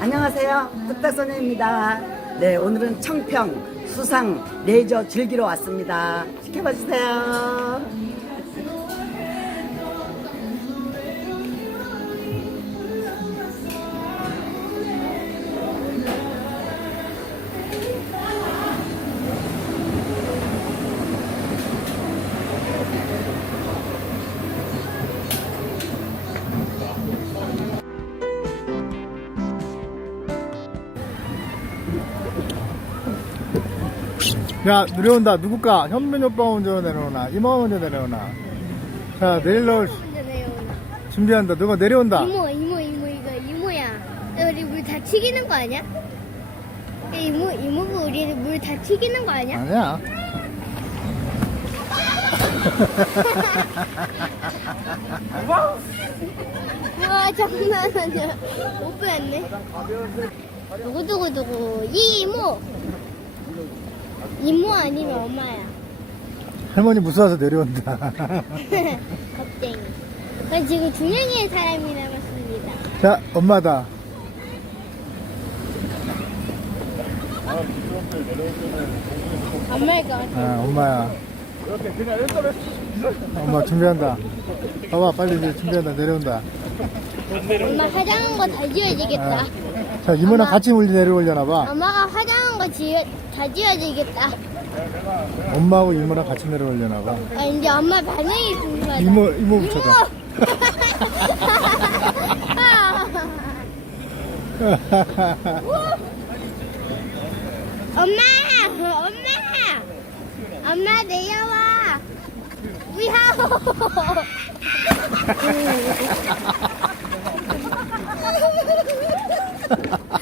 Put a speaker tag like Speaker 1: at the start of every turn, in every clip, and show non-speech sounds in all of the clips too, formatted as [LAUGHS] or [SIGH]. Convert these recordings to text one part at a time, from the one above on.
Speaker 1: 안녕하세요. 뚝딱소녀입니다. 네, 오늘은 청평 수상 레이저 즐기러 왔습니다. 지켜봐 주세요.
Speaker 2: 야, 내려온다. 누굴까? 현민 오빠 먼저 내려오나? 이모 먼저 내려오나? 자, 내릴러 준비한다. 누가 내려온다.
Speaker 3: 이모 이모 이모 이거 이모야 야, 우리 물 다 튀기는 거 아니야? 야, 이모 이모가 우리를 물 다 튀기는 거 아니야?
Speaker 2: 아니야.
Speaker 3: 우와 장난 아니야 못 빼었네 누구누구누구 이모 이모 아니면 엄마야
Speaker 2: 할머니 무서워서 내려온다. [LAUGHS]
Speaker 3: 겁쟁이 전 지금 두 명의 사람이 남았습니다
Speaker 2: 자, 엄마다.
Speaker 3: 엄마일 것 같아
Speaker 2: 아, 엄마야. 엄마 준비한다. 봐봐, 빨리 이제 준비한다. 내려온다.
Speaker 3: 엄마 화장한 거 다 지워지겠다
Speaker 2: 아, 자, 이모랑 같이 물리 내려오려나 봐.
Speaker 3: 엄마가 화장 한거 지워, 다 지워지겠다
Speaker 2: 엄마하고 이모랑 같이 내려오려나 봐.
Speaker 3: 아 이제 엄마 반응이 궁금하다
Speaker 2: 이모, 이모 붙여다. [LAUGHS]
Speaker 3: 엄마! 엄마! 엄마 내려와! 위하오! [LAUGHS]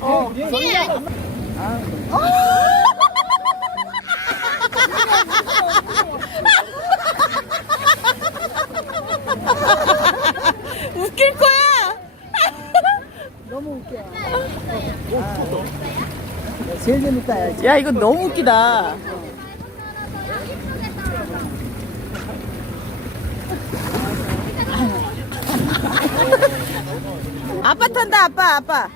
Speaker 1: 어,
Speaker 4: 웃길 거야!
Speaker 1: 너무 웃겨. 야,
Speaker 4: 이거 너무 웃기다. 아빠 탄다, 아빠, 아빠.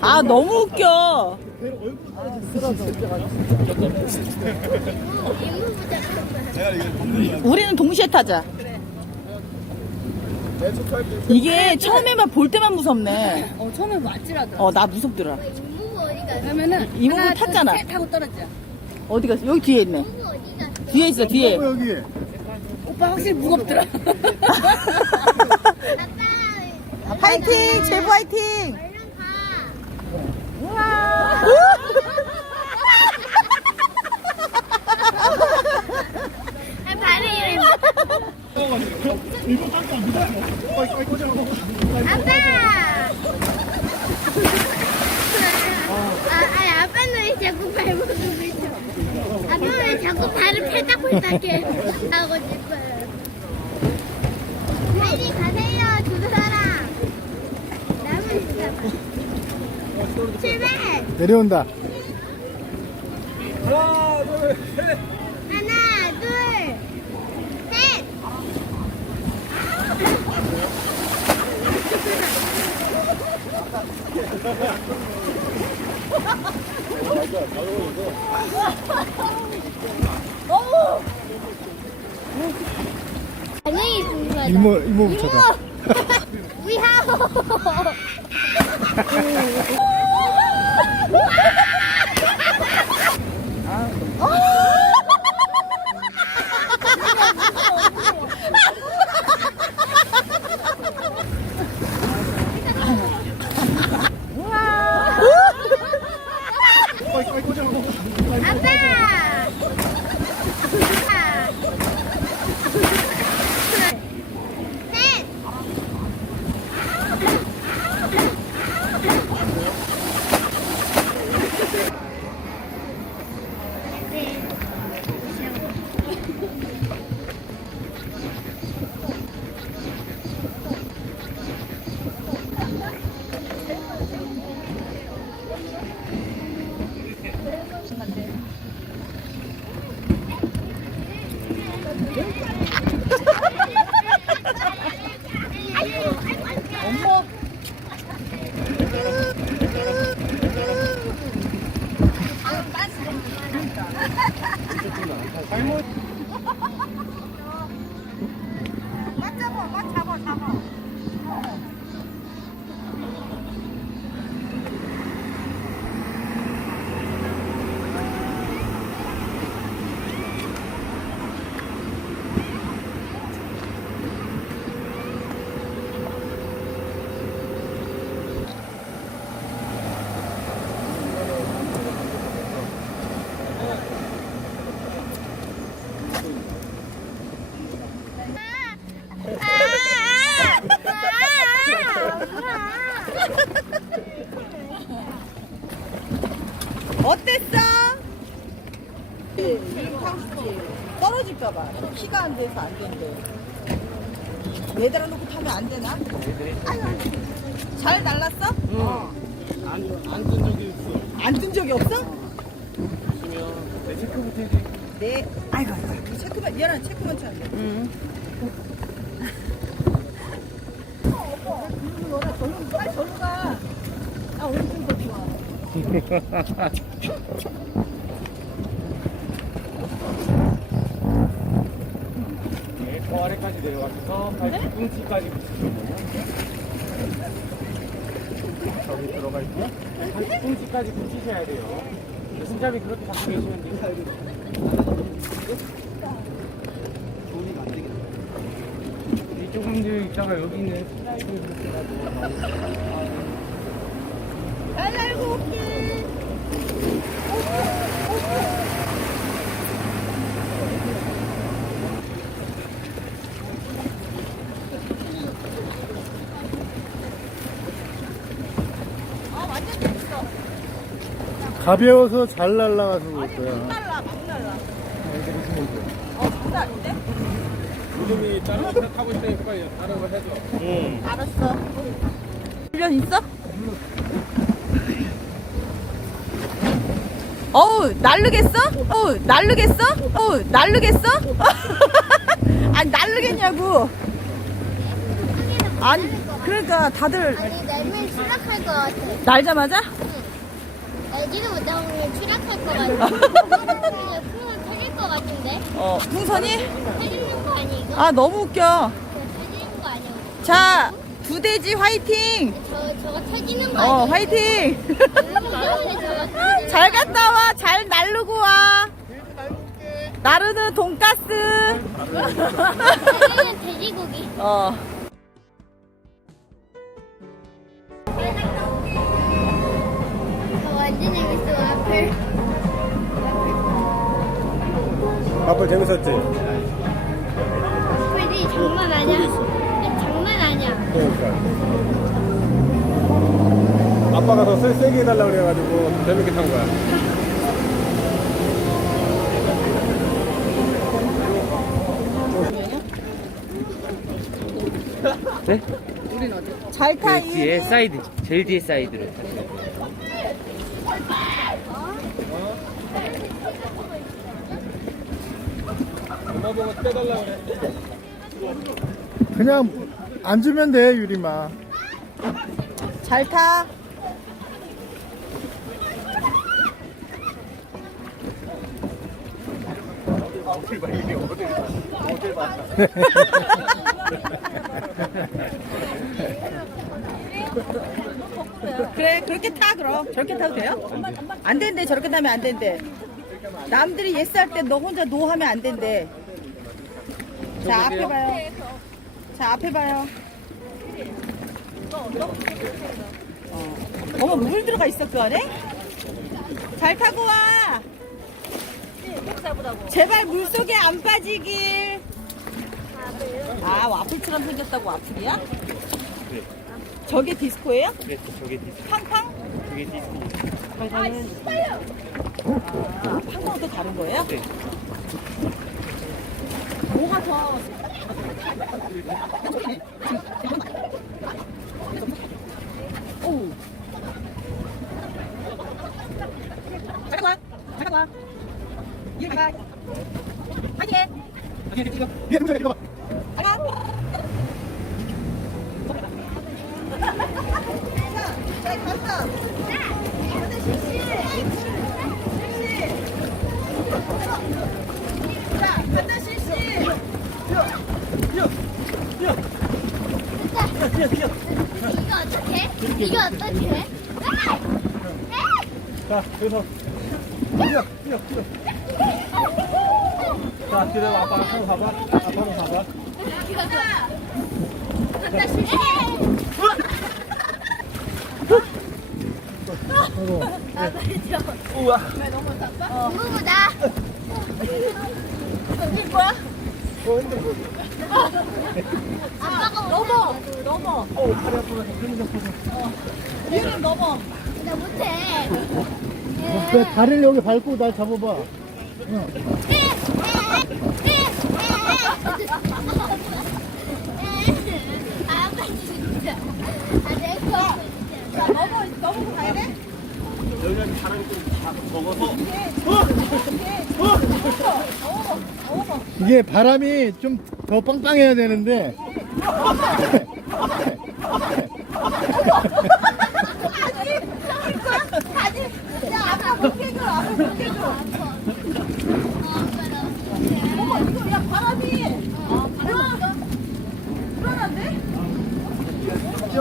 Speaker 4: 아, 너무 웃겨. 우리는 동시에 타자. 이게 처음에만 볼 때만 무섭네.
Speaker 5: 어, 처음에 맞지라더라.
Speaker 4: 어, 나 무섭더라.
Speaker 3: 어디 갔어?
Speaker 5: 그러면은
Speaker 4: 이모부
Speaker 5: 하나,
Speaker 4: 탔잖아.
Speaker 5: 둘, 셋 하고 떨어져.
Speaker 4: 어디 갔어? 여기 뒤에 있네.
Speaker 3: 이모 어디 갔어?
Speaker 4: 뒤에 있어, 뒤에.
Speaker 2: 어, 여기.
Speaker 5: 오빠 확실히 무겁더라. [LAUGHS]
Speaker 4: 파이팅! 제부 파이팅!
Speaker 3: 아, 이래. 아빠! 아, 아빠는 왜 자꾸 발목을 있어? 아빠 왜 자꾸 발을 팔딱팔딱해? 싶어요. 빨리 가세요, 두 사람. 남은 있어. 출발!
Speaker 2: 내려온다.
Speaker 3: 하나, 둘, 셋! 안녕히 궁금하다.
Speaker 2: 이모, 이모 붙여다.
Speaker 3: 위하
Speaker 4: 안 되나? 아유, 잘 날랐어? 어. 안뜬 적이 없어. 안 뜬 적이 없어? 네, 체크부터 해지. 네. 아이고, 아이고. 체크만, 미안한 체크만 차. 응. 빨리 절로 가. 나 오른쪽 더 좋아. [LAUGHS]
Speaker 6: 네, 더 아래까지 내려가셔서 발꿈치까지 붙이시면 저기 들어가 있고요. 발꿈치까지 붙이셔야 돼요. 손잡이 그렇게 잡고 계시면 돼요. 이쪽 분들 있다가 여기는 가지고
Speaker 4: 잘 날고 올게.
Speaker 2: 가벼워서 잘 날아가서 그럴 거야.
Speaker 4: 날라, 막 날라.
Speaker 6: 요즘이 다른 거 타고 있으니까 다른 거 해줘.
Speaker 4: 알았어. 훈련 있어? 어우, 날르겠어? 어우, 날르겠어? 어우, 날르겠어? [LAUGHS] 아니, 날르겠냐고. 아니, 그러니까 다들
Speaker 3: 아니 날면 추락할 것 같아.
Speaker 4: 날자마자?
Speaker 3: 날지도 못하고 추락할 것 같아. 풍은 터질 것 같은데?
Speaker 4: 어, 풍선이?
Speaker 3: 터지는 거 아니 이거?
Speaker 4: 아, 너무 웃겨.
Speaker 3: 터지는 거 아니야?
Speaker 4: 자, 두돼지 화이팅!
Speaker 3: 저 저거 터지는 거
Speaker 4: 어,
Speaker 3: 아니야?
Speaker 4: 화이팅! [LAUGHS]
Speaker 3: 저거
Speaker 4: 잘 갔다 와. 잘 날르고 와. 나르는 돈가스.
Speaker 3: 터지는 [LAUGHS] 돼지고기.
Speaker 4: 어.
Speaker 3: 앞을.
Speaker 6: 아빠 재밌었지?
Speaker 3: 앞을이 장난 아니야. 장난 아니야.
Speaker 6: 그러니까. 아빠가 더 세, 세게 해달라고 그래가지고 재밌게 탄 거야.
Speaker 7: 네?
Speaker 4: 잘 타.
Speaker 7: 그 뒤에 사이드, 제일 뒤에 사이드로.
Speaker 6: 엄마 보고 떼달라고
Speaker 2: 그냥 앉으면 돼, 유리마.
Speaker 4: 잘 타. [LAUGHS] 그래 그렇게 타 그럼 저렇게 타도 돼요? 안 된대 저렇게 타면 안 된대 남들이 예스 할 때 너 혼자 노 하면 안 된대 자 앞에 봐요 자 앞에 봐요 어. 어머 물 들어가 있어 그 안에? 잘 타고 와 제발 물 속에 안 빠지길 아 와플처럼 생겼다고 와플이야? 저게 디스코예요?
Speaker 7: 네, 저게 디스코.
Speaker 4: 팡팡?
Speaker 7: 저게 디스코.
Speaker 4: 아, 팡팡은 또 다른 거예요?
Speaker 7: 네.
Speaker 4: 뭐가 더 오. 잠깐만, 잠깐만. 이리 가. 파이팅!
Speaker 2: 얘 동생 이거 봐.
Speaker 4: 잠
Speaker 3: 이거 어떻게?
Speaker 2: 자, 그래서 뛰어, 뛰어, 뛰어. 자, 기다려. 아빠 한번 봐봐. 아빠 한번 봐봐.
Speaker 3: 간다 실시. 누구보다
Speaker 4: 여길 거야?
Speaker 3: 아빠가
Speaker 4: 넘어. 넘어.
Speaker 2: 어, 팔이 아프다. 힘이 아프다.
Speaker 4: 얘는 넘어.
Speaker 3: 나 못해.
Speaker 2: 그 다리를 여기 밟고 날 잡아봐.
Speaker 3: 아빠 진짜. 아, 내 거.
Speaker 4: 자, 넘어. 넘어 가야 돼?
Speaker 2: 이게 바람이 좀 더 빵빵해야 되는데?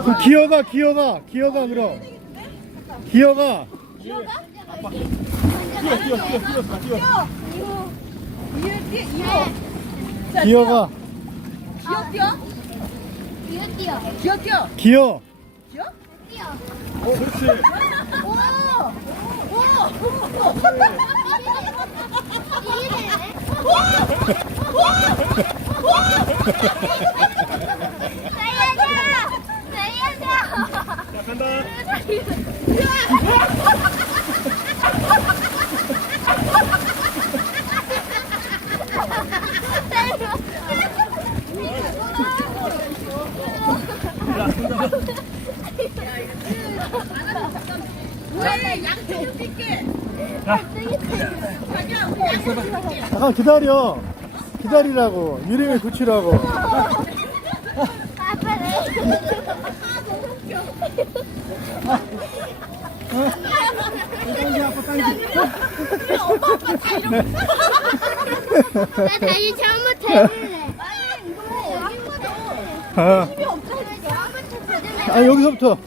Speaker 2: 그 기어가 기어가 기어가 그럼 기어가
Speaker 4: 뛰어. 이어 뛰어. 이어. 자,
Speaker 2: 기어가
Speaker 4: 뛰어 뛰어.
Speaker 3: 뛰어, 뛰어.
Speaker 4: 뛰어 뛰어.
Speaker 2: 기어
Speaker 4: 뛰어?
Speaker 3: 뛰어.
Speaker 2: 어 그렇지
Speaker 4: 오! 오!
Speaker 3: 살려줘! 살려줘!
Speaker 4: 왜 양쪽 좀 뛸게. 자기야, 우리 양쪽 좀
Speaker 2: 잠깐 기다려 기다리라고 유림이 붙이라고
Speaker 3: 아빠 나 다시 처음부터 해볼래.
Speaker 2: 아, 아 여기서부터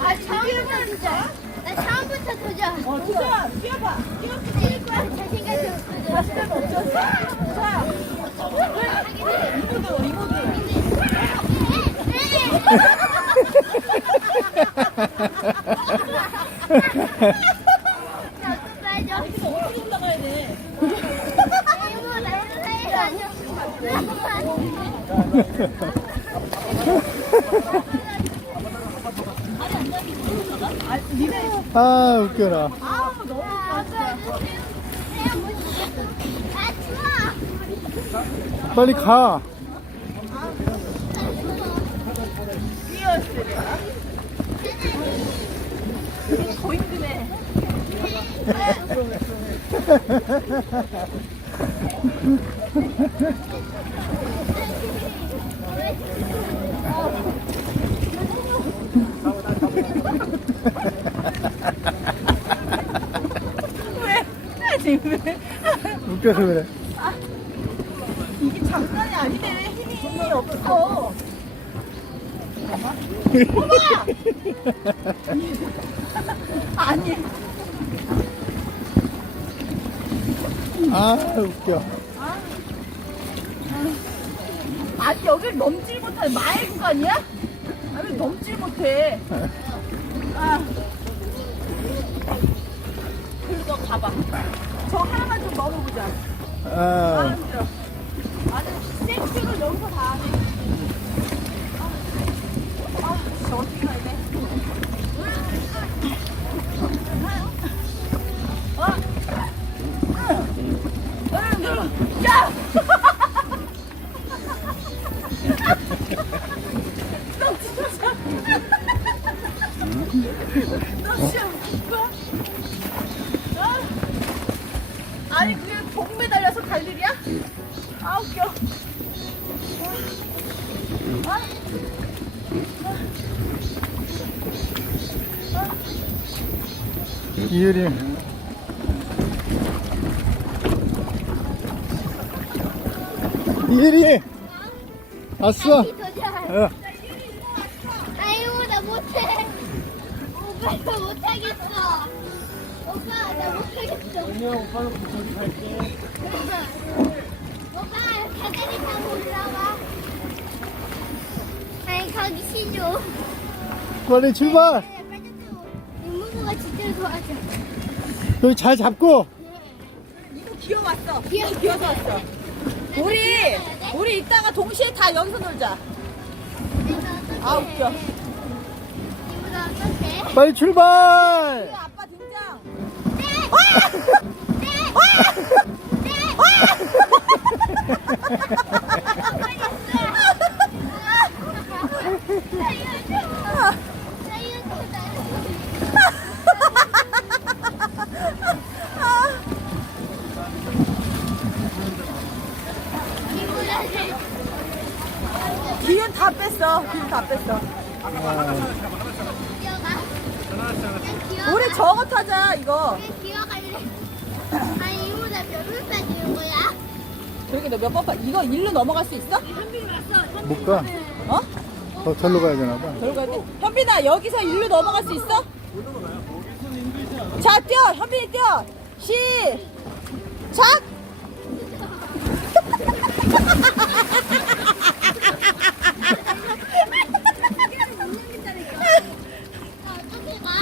Speaker 3: 아, 처음부터. 나 처음부터 도전.
Speaker 4: 어, 주자, 뛰어봐.
Speaker 3: 이거 자신감 좀 없어져.
Speaker 4: 자신감 없죠? 자, 리모드, 리모드.
Speaker 3: 나도 빠져.
Speaker 4: 어떻게 올라가야 돼?
Speaker 3: 이모, 나도.
Speaker 4: 아, 니
Speaker 2: 아 웃겨라. 빨리 가.
Speaker 4: 더 [LAUGHS] 힘드네. 왜? 왜?
Speaker 2: 웃겨서 그래
Speaker 4: 이게 장난이 아니네. 힘이 없어. 아니,
Speaker 2: 아 웃겨
Speaker 4: 아니 여길 넘질 못해. 마을 구간이야? 아니 넘질 못해. 아. 가봐. 저 하나만 좀 넘어보자. 아,
Speaker 2: 아
Speaker 4: 힘들어. 아니, 센스를 여기서 다 하네. 아, 아, 저 어떻게 가야 돼?
Speaker 2: 이효리. 이효리! 왔어! 어.
Speaker 3: 아이고 나 못해. 오빠 나 못하겠어. 오빠 나 못하겠어.
Speaker 6: 그냥 오빠는 저기 갈게.
Speaker 3: 오빠 사다리 타고 올라와. 아니 가기 싫어.
Speaker 2: 빨리 출발!
Speaker 3: 이모부가 진짜 좋아하죠.
Speaker 2: 여기 잘 잡고!
Speaker 4: 이거 귀여웠어.
Speaker 3: 귀여워.
Speaker 4: 귀여서 왔어. 우리 우리 이따가 동시에 다 여기서 놀자. 아 웃겨.
Speaker 3: 이모가?
Speaker 2: 빨리 출발!
Speaker 4: 아빠 등장. 기운 다 뺐어. 기운 다 뺐어. 우리 저거 타자 이거.
Speaker 3: 아니 이모 나몇번 빠지는 거야?
Speaker 4: 저기 너몇 번 봐? 이거 일로 넘어갈 수 있어?
Speaker 2: 못 가.
Speaker 4: 어?
Speaker 2: 더 절로 가야 되나 봐.
Speaker 4: 저기 가야 돼. 현빈아 여기서 일로 넘어갈 수 있어? 자 뛰어 현빈이 뛰어 시작?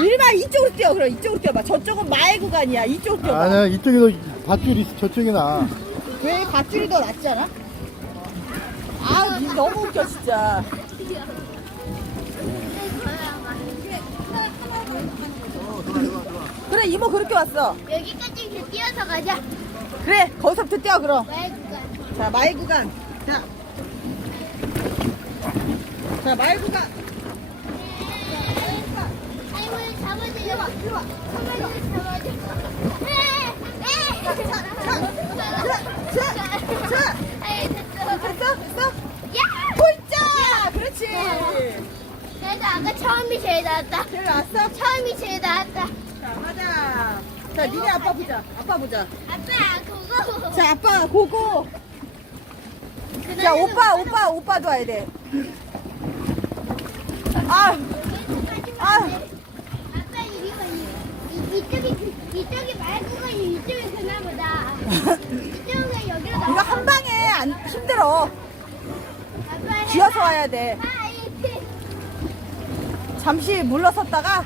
Speaker 4: 이리마 이쪽으로 뛰어 그럼 이쪽으로 뛰어봐 저쪽은 마의 구간이야 이쪽으로 뛰어봐
Speaker 2: 아니야, 이쪽이 더 밧줄이 저쪽이 나.
Speaker 4: 왜 밧줄이 더 낫지 않아? 아니 너무 웃겨 진짜 그래 이모 그렇게 왔어
Speaker 3: 여기까지 이렇게 뛰어서 가자.
Speaker 4: 그래 거기서부터 뛰어 그럼
Speaker 3: 왜 구간?
Speaker 4: 자 마의 구간 자, 자 마의 구간
Speaker 3: 아이고 잡아줘. 이리 와. 이리 와. 잡아줘.
Speaker 4: 자, 자.
Speaker 3: 아이 됐어.
Speaker 4: 됐어? 됐어?
Speaker 3: 야!
Speaker 4: 훌짜 그렇지
Speaker 3: 그래도 아까 처음이 제일 나았다.
Speaker 4: 제일 왔어?
Speaker 3: 처음이 제일 나았다.
Speaker 4: 자 가자 자 니네 아빠 보자 아빠 보자
Speaker 3: 아빠 그거.
Speaker 4: 자 아빠 고고 자 오빠 오빠 오빠 도 와야 돼 아, 아.
Speaker 3: 아빠 이거 이, 이쪽이 이쪽이 말고가 이쪽이 그나보다. 이쪽은 여기로
Speaker 4: 이거. 한 방에 안 힘들어
Speaker 3: 아빠 해봐.
Speaker 4: 기어서 와야 돼
Speaker 3: 파이팅.
Speaker 4: 잠시 물러섰다가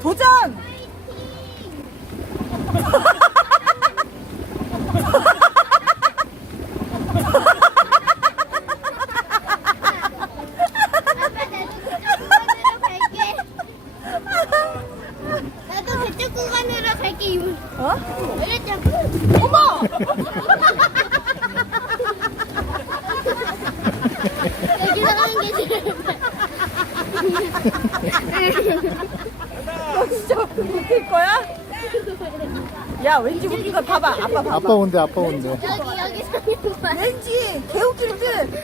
Speaker 4: 도전 [LAUGHS]
Speaker 3: 아빠 나도 그쪽 구간으로 갈게. 나도 그쪽 구간으로 갈게. 이모.
Speaker 4: 어?
Speaker 3: 왜 자꾸?
Speaker 4: 어머
Speaker 3: 여기서 가는 게 제일.
Speaker 4: 너 진짜 웃길 거야? 야 왠지 웃긴 거 봐봐 아빠
Speaker 2: 온대, 아빠 온대.
Speaker 3: 여기 여기 서는 거야.
Speaker 4: 왠지 개웃길 듯개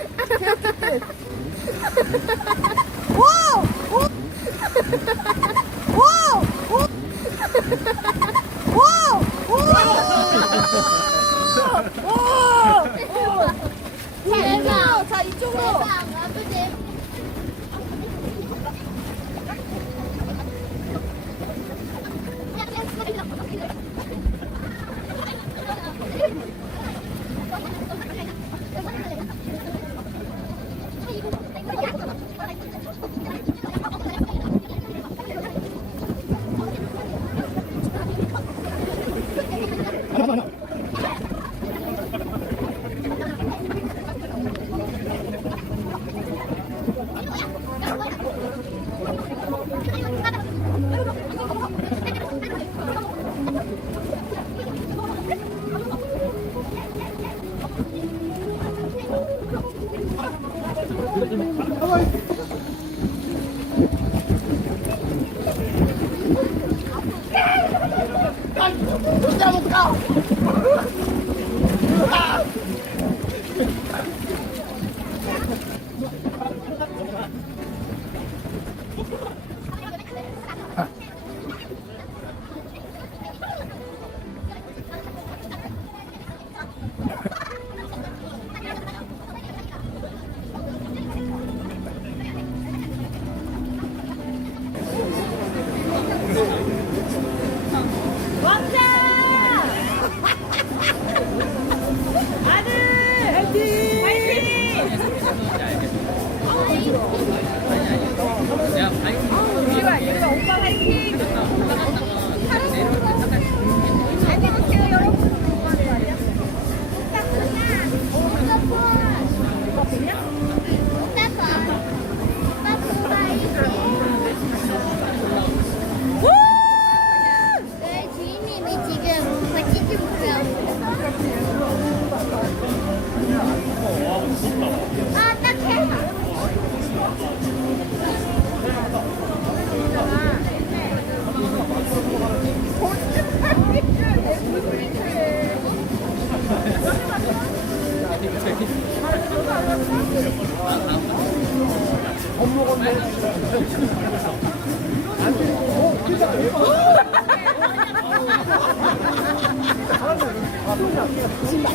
Speaker 3: 操你妈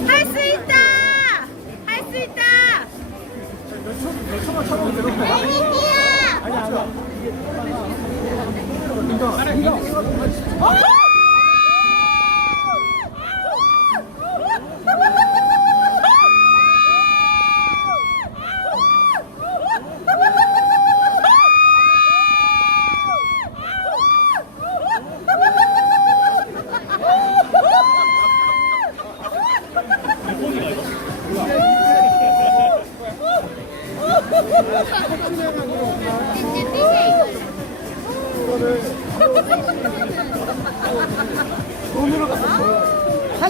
Speaker 3: 할 수 있다! 할 수 있다! 애기야!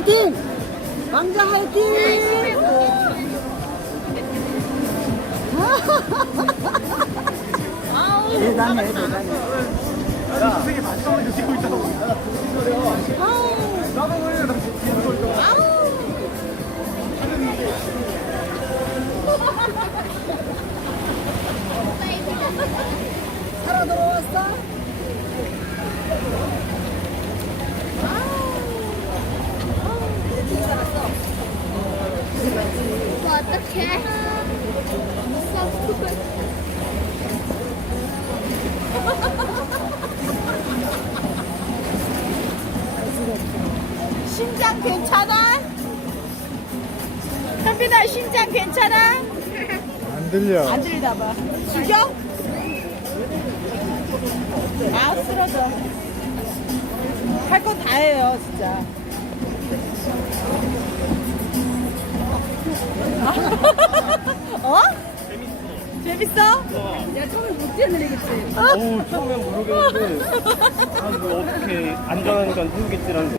Speaker 1: 화이팅! 왕자 화이팅! 대단해, 대단해. [LAUGHS] 살아 들어왔어?
Speaker 3: 어떡해? [LAUGHS]
Speaker 4: 심장 괜찮아? 현빈아 심장 괜찮아?
Speaker 2: 안 들려.
Speaker 4: 안 들리나 봐. 죽여? 아 쓰러져. 할거다 해요 진짜. 어? 재밌어?
Speaker 5: 야, 처음에 못 뛰어내리겠지.
Speaker 6: 어우 처음엔 모르겠는데 아, 뭐 어떻게 안전하니까 해보겠지라는